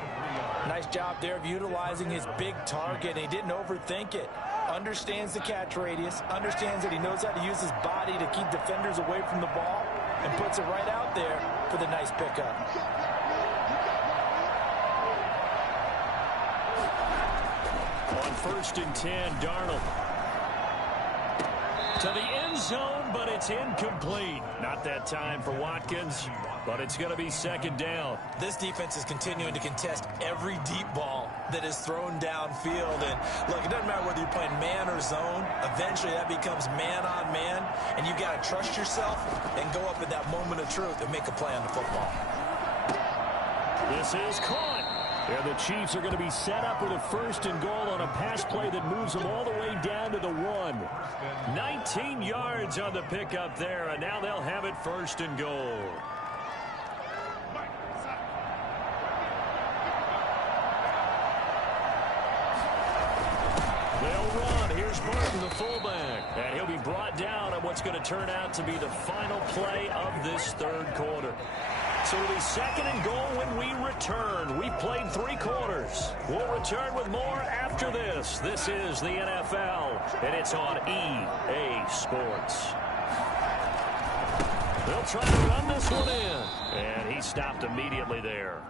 Nice job there of utilizing his big target. He didn't overthink it. Understands the catch radius. Understands that he knows how to use his body to keep defenders away from the ball. And puts it right out there for the nice pickup. On first and 10, Darnold. To the end zone, but it's incomplete. Not that time for Watkins, but it's going to be second down. This defense is continuing to contest every deep ball that is thrown downfield. And look, it doesn't matter whether you're playing man or zone. Eventually that becomes man on man, and you got to trust yourself and go up at that moment of truth and make a play on the football. This is caught. And the Chiefs are going to be set up with a 1st and goal on a pass play that moves them all the way down to the 1. 19 yards on the pickup there, and now they'll have it 1st and goal. They'll run. Here's Martin, the fullback. And he'll be brought down on what's going to turn out to be the final play of this 3rd quarter. So it'll be 2nd and goal when we return. We played 3 quarters. We'll return with more after this. This is the NFL, and it's on EA Sports. They'll try to run this one in. And he stopped immediately there.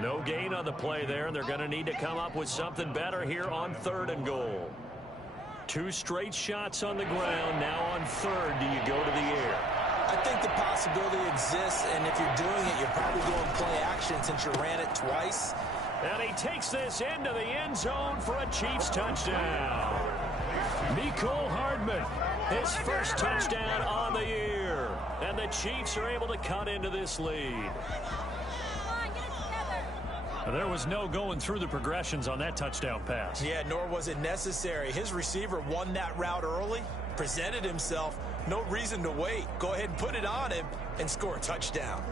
No gain on the play there, and they're going to need to come up with something better here on 3rd and goal. 2 straight shots on the ground. Now on 3rd, do you go to the air? I think the possibility exists, and if you're doing it, you're probably going play action since you ran it twice. And he takes this into the end zone for a Chiefs touchdown. Mecole Hardman, his 1st touchdown on the year. And the Chiefs are able to cut into this lead. There was no going through the progressions on that touchdown pass. Yeah, nor was it necessary. His receiver won that route early, presented himself. No reason to wait. Go ahead and put it on him and score a touchdown.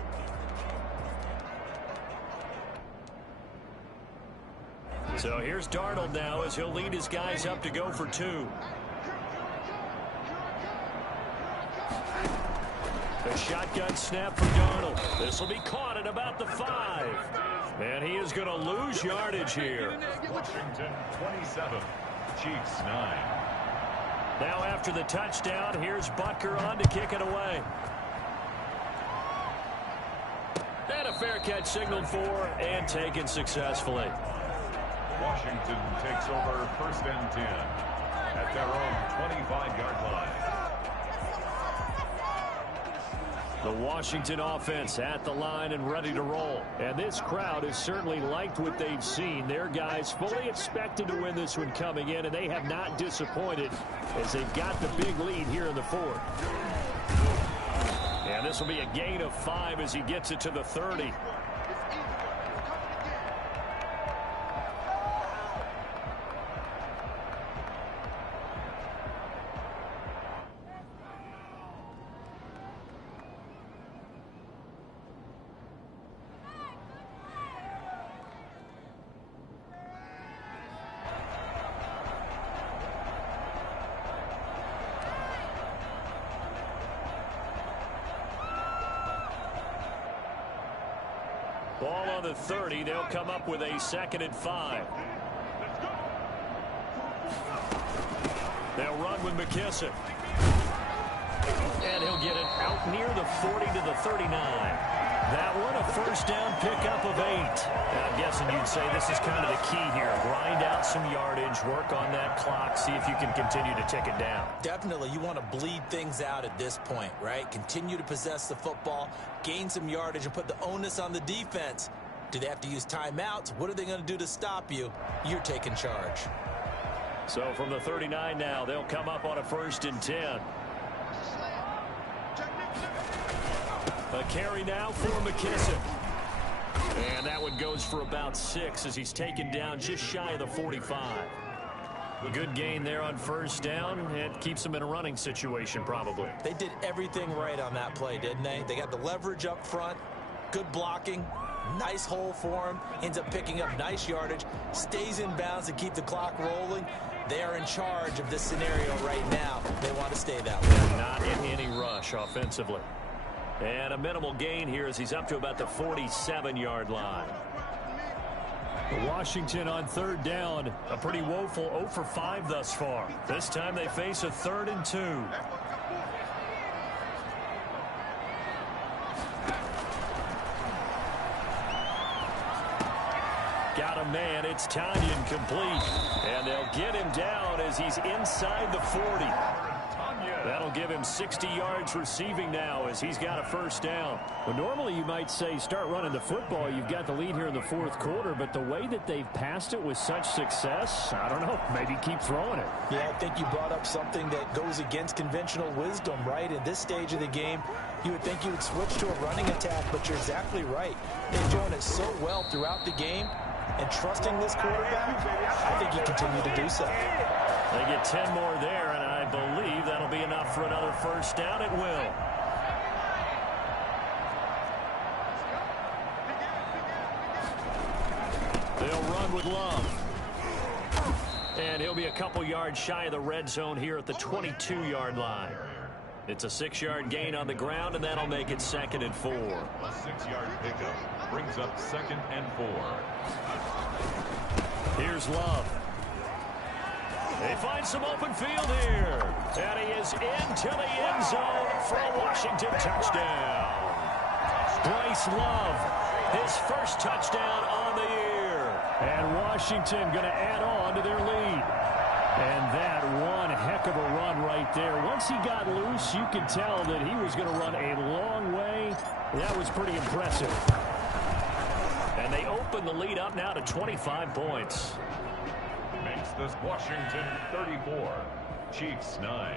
So here's Darnold now as he'll lead his guys up to go for 2. A shotgun snap for Darnold. This will be caught at about the 5. And he is going to lose yardage here. Washington 27, Chiefs 9. Now after the touchdown, here's Butker on to kick it away. And a fair catch signaled for and taken successfully. Washington takes over 1st and 10 at their own 25-yard line. The Washington offense at the line and ready to roll. And this crowd has certainly liked what they've seen. Their guys fully expected to win this one coming in, and they have not disappointed as they've got the big lead here in the 4th. And this will be a gain of 5 as he gets it to the 30. Ball on the 30. They'll come up with a 2nd and 5. They'll run with McKissick. And he'll get it out near the 40 to the 39. That one a 1st down pickup of 8. And I'm guessing you'd say this is kind of the key here. Grind out some yardage, work on that clock, see if you can continue to tick it down. Definitely, you want to bleed things out at this point, right? Continue to possess the football, gain some yardage, and put the onus on the defense. Do they have to use timeouts? What are they going to do to stop you? You're taking charge. So from the 39 now, they'll come up on a 1st and 10. A carry now for McKissick. And that one goes for about 6 as he's taken down just shy of the 45. A good gain there on 1st down. It keeps them in a running situation probably. They did everything right on that play, didn't they? They got the leverage up front, good blocking, nice hole for him, ends up picking up nice yardage, stays in bounds to keep the clock rolling. They are in charge of this scenario right now. They want to stay that way. Not in any rush offensively. And a minimal gain here as he's up to about the 47-yard line. Washington on 3rd down, a pretty woeful 0 for 5 thus far. This time they face a 3rd and 2. Got a man, it's Tanyan complete. And they'll get him down as he's inside the 40. That'll give him 60 yards receiving now as he's got a 1st down. Well, normally you might say start running the football. You've got the lead here in the 4th quarter, but the way that they've passed it with such success, I don't know, maybe keep throwing it. Yeah, I think you brought up something that goes against conventional wisdom, right? In this stage of the game, you would think you would switch to a running attack, but you're exactly right. They've done it so well throughout the game. and trusting this quarterback, I think he continued to do so. They get 10 more there, and I believe that'll be enough for another first down. It will. They'll run with Love. And he'll be a couple yards shy of the red zone here at the 22-yard line. It's a 6-yard gain on the ground, and that'll make it 2nd and 4. A 6-yard pickup brings up 2nd and 4. Here's Love. They find some open field here. And he is into the end zone for a Washington touchdown. Bryce Love, his first touchdown on the year. And Washington going to add on to their lead. And that one heck of a run right there. Once he got loose, you could tell that he was going to run a long way. That was pretty impressive. And they open the lead up now to 25 points. Makes this Washington 34, Chiefs 9.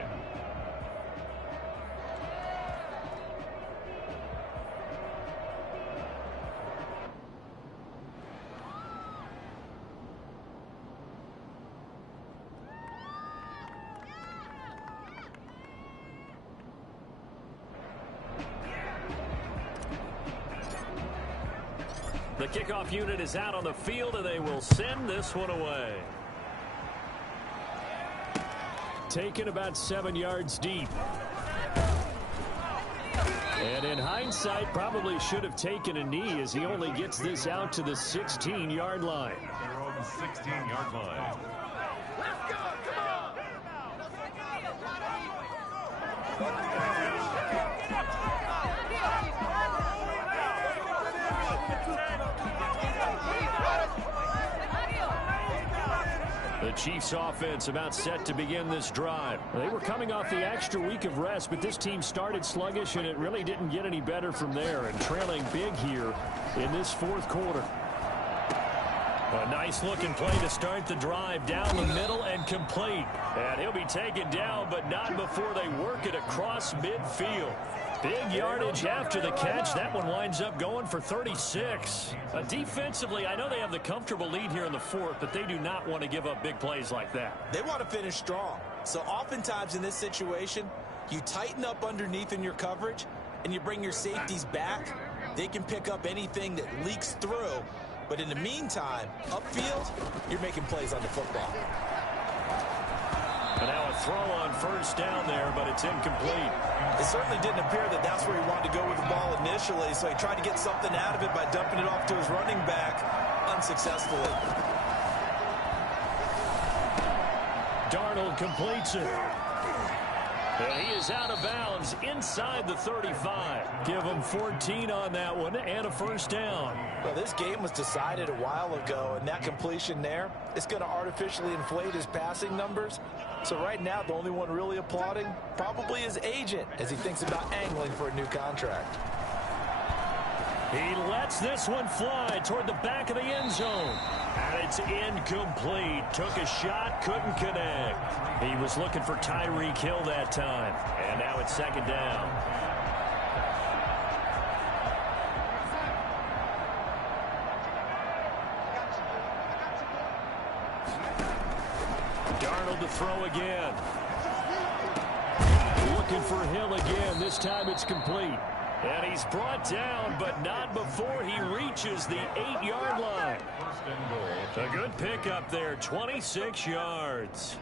The kickoff unit is out on the field, and they will send this one away. Taken about 7 yards deep. And in hindsight, probably should have taken a knee as he only gets this out to the 16-yard line. Their own 16-yard line. Let's go, come on! The Chiefs offense about set to begin this drive. They were coming off the extra week of rest, but this team started sluggish, and it really didn't get any better from there, and trailing big here in this 4th quarter. A nice looking play to start the drive down the middle and complete. And he'll be taken down, but not before they work it across midfield. Big yardage after the catch. That one winds up going for 36. Defensively, I know they have the comfortable lead here in the 4th, but they do not want to give up big plays like that. They want to finish strong. So oftentimes in this situation, you tighten up underneath in your coverage, and you bring your safeties back. They can pick up anything that leaks through. But in the meantime, upfield, you're making plays on the football. And now a throw on first down there, but it's incomplete. It certainly didn't appear that that's where he wanted to go with the ball initially, so he tried to get something out of it by dumping it off to his running back unsuccessfully. Darnold completes it. And he is out of bounds inside the 35. Give him 14 on that one and a first down. Well, this game was decided a while ago, and that completion there is going to artificially inflate his passing numbers. So right now, the only one really applauding probably his agent as he thinks about angling for a new contract. He lets this one fly toward the back of the end zone. And it's incomplete. Took a shot, couldn't connect. He was looking for Tyreek Hill that time. And now it's 2nd down. Darnold to throw again. Looking for Hill again. This time it's complete. And he's brought down, but not before he reaches the 8-yard line. First and goal. A good pickup there, 26 yards.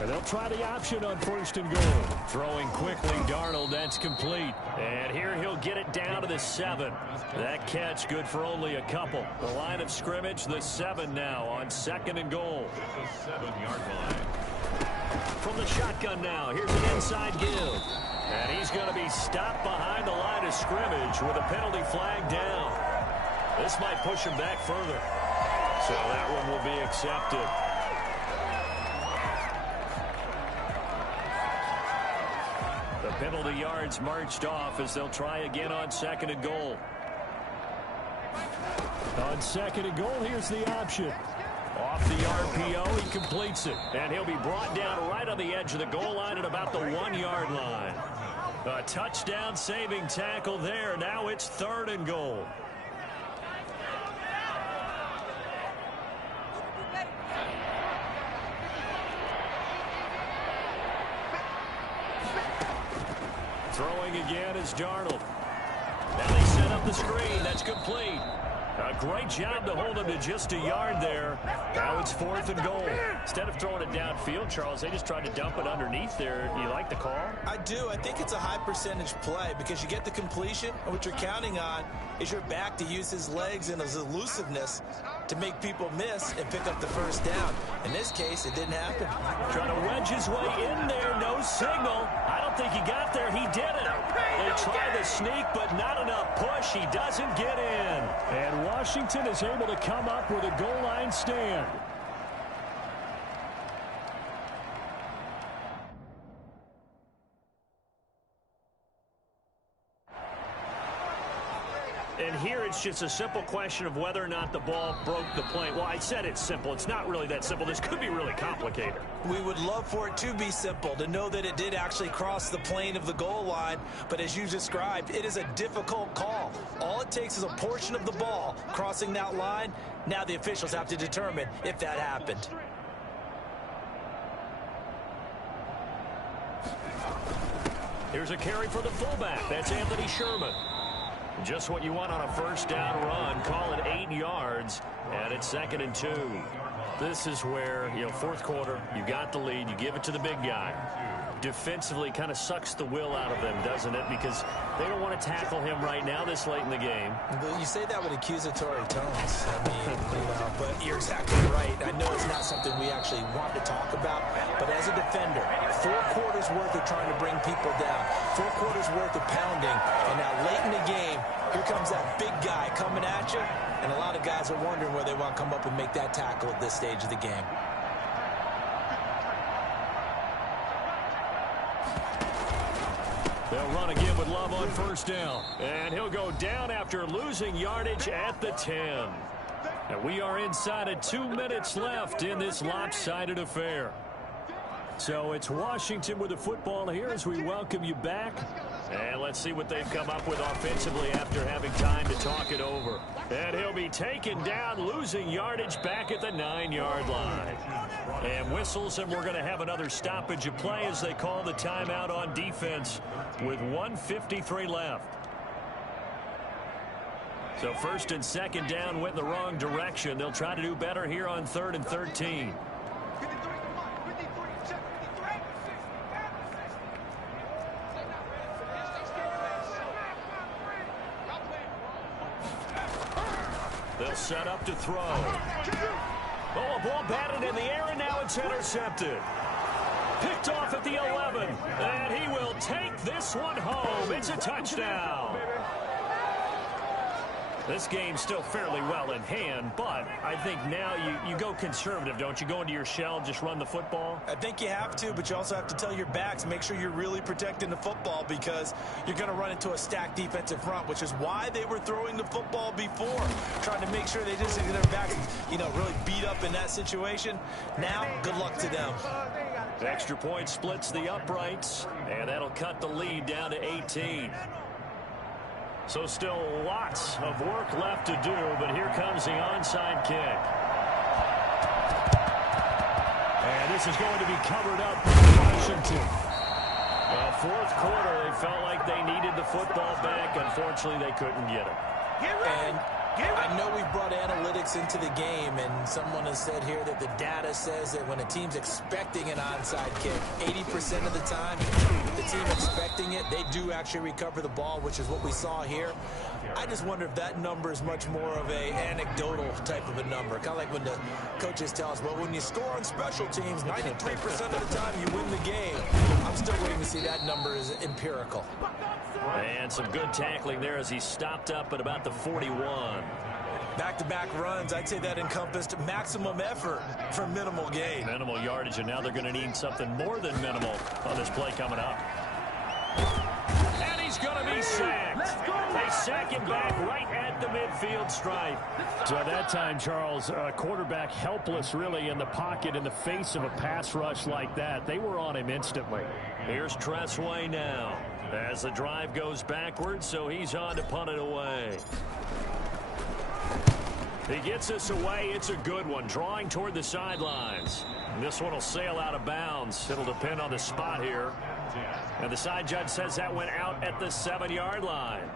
And they'll try the option on 1st and goal. Throwing quickly, Darnold, that's complete. And here he'll get it down to the 7. That catch good for only a couple. The line of scrimmage, the 7 now on 2nd and goal. The 7-yard line. From the shotgun now, here's an inside give. And he's going to be stopped behind the line of scrimmage with a penalty flag down. This might push him back further. So that one will be accepted. The penalty yards marched off as they'll try again on 2nd and goal. On 2nd and goal, here's the option. Off the RPO, he completes it. And he'll be brought down right on the edge of the goal line at about the 1-yard line. A touchdown saving tackle there. Now it's 3rd and goal. Throwing again is Darnold. Now they set up the screen. That's complete. A great job to hold him to just a yard there. Now it's 4th and goal. Instead of throwing it downfield, Charles, they just tried to dump it underneath there. Do you like the call? I do. I think it's a high percentage play because you get the completion, and what you're counting on is your back to use his legs and his elusiveness to make people miss and pick up the first down. In this case, it didn't happen. Trying to wedge his way in there. No signal. I don't think he got there. He did it. They try to sneak, but not enough push. He doesn't get in. And Washington is able to come up with a goal line stand. And here it's just a simple question of whether or not the ball broke the plane. Well, I said it's simple. It's not really that simple. This could be really complicated. We would love for it to be simple, to know that it did actually cross the plane of the goal line. But as you described, it is a difficult call. All it takes is a portion of the ball crossing that line. Now the officials have to determine if that happened. Here's a carry for the fullback. That's Anthony Sherman. Just what you want on a first down run. Call it 8 yards, and it's 2nd and 2. This is where, fourth quarter, you got the lead, you give it to the big guy. Defensively kind of sucks the will out of them, doesn't it? Because they don't want to tackle him right now this late in the game. You say that with accusatory tones. I mean, but you're exactly right. I know it's not something we actually want to talk about, but as a defender, 4 quarters worth of trying to bring people down, 4 quarters worth of pounding, and now late in the game, here comes that big guy coming at you, and a lot of guys are wondering where they want to come up and make that tackle at this stage of the game. They'll run again with Love on first down. And he'll go down after losing yardage at the 10. And we are inside of 2 minutes left in this lopsided affair. So it's Washington with the football here as we welcome you back. And let's see what they've come up with offensively after having time to talk it over. And he'll be taken down, losing yardage back at the 9-yard line. And whistles, and we're going to have another stoppage of play as they call the timeout on defense with 1:53 left. So 1st and 2nd down went in the wrong direction. They'll try to do better here on 3rd and 13. They'll set up to throw. Oh, a ball batted in the air, and now it's intercepted. Picked off at the 11, and he will take this one home. It's a touchdown. This game's still fairly well in hand, but I think now you go conservative, don't you? Go into your shell, just run the football? I think you have to, but you also have to tell your backs, make sure you're really protecting the football because you're going to run into a stacked defensive front, which is why they were throwing the football before, trying to make sure they didn't get their backs, really beat up in that situation. Now, good luck to them. Extra point splits the uprights, and that'll cut the lead down to 18. So still lots of work left to do, but here comes the onside kick. And this is going to be covered up by Washington. Well, fourth quarter, they felt like they needed the football back. Unfortunately, they couldn't get it. And I know we brought analytics into the game, and someone has said here that the data says that when a team's expecting an onside kick, 80% of the time, the team expecting it, they do actually recover the ball, which is what we saw here. I just wonder if that number is much more of a anecdotal type of a number. Kind of like when the coaches tell us, well, when you score on special teams, 93% of the time you win the game. I'm still waiting to see that number is empirical. And some good tackling there as he stopped up at about the 41. Back-to-back runs, I'd say that encompassed maximum effort for minimal gain. Minimal yardage, and now they're going to need something more than minimal on this play coming up. And he's going to be sacked. They sack him back right at the midfield stripe. So at that time, Charles, quarterback helpless really in the pocket in the face of a pass rush like that. They were on him instantly. Here's Tressway now as the drive goes backwards, so he's on to punt it away. He gets this away. It's a good one, drawing toward the sidelines. This one will sail out of bounds. It'll depend on the spot here. And the side judge says that went out at the 7-yard line.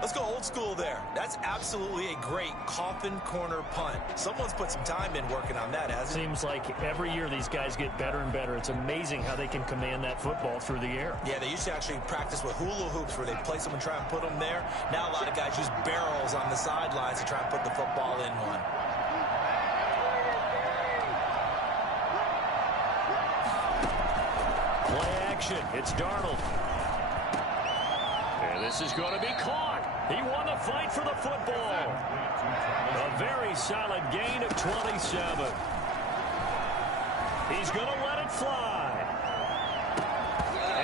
Let's go old school there. That's absolutely a great coffin corner punt. Someone's put some time in working on that, hasn't it? Seems like every year these guys get better and better. It's amazing how they can command that football through the air. Yeah, they used to actually practice with hula hoops where they place them and try and put them there. Now a lot of guys use barrels on the sidelines to try and put the football in one. Play action. It's Darnold. And this is going to be caught. He won the fight for the football. A very solid gain of 27. He's going to let it fly.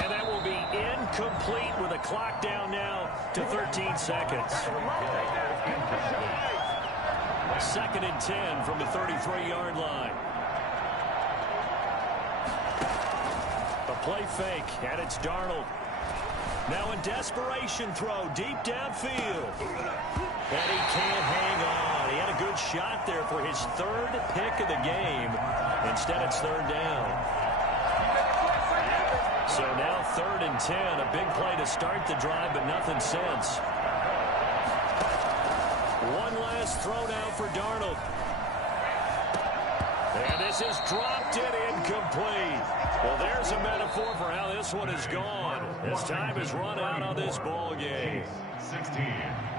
And that will be incomplete with a clock down now to 13 seconds. 2nd and 10 from the 33-yard line. A play fake, and it's Darnold. Now a desperation throw deep downfield. And he can't hang on. He had a good shot there for his 3rd pick of the game. Instead, it's 3rd down. So now 3rd and 10. A big play to start the drive, but nothing since. One last throw now for Darnold. And this is dropped it incomplete. Well, there's a metaphor for how this one is gone. As time has run out on this ball game. 16.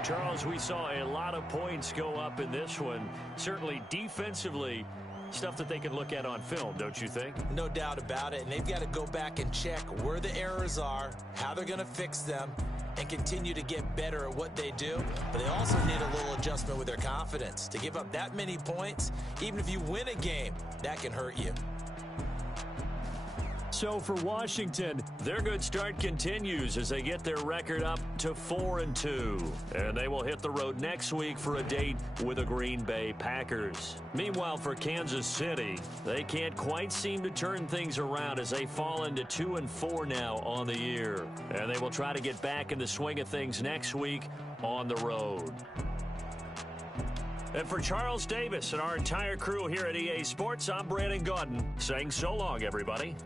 Charles, we saw a lot of points go up in this one. Certainly defensively, stuff that they can look at on film, don't you think? No doubt about it. And they've got to go back and check where the errors are, how they're going to fix them, and continue to get better at what they do. But they also need a little adjustment with their confidence. To give up that many points, even if you win a game, that can hurt you. So for Washington, their good start continues as they get their record up to 4-2. And they will hit the road next week for a date with the Green Bay Packers. Meanwhile, for Kansas City, they can't quite seem to turn things around as they fall into 2-4 now on the year. And they will try to get back in the swing of things next week on the road. And for Charles Davis and our entire crew here at EA Sports, I'm Brandon Gaudin saying so long, everybody.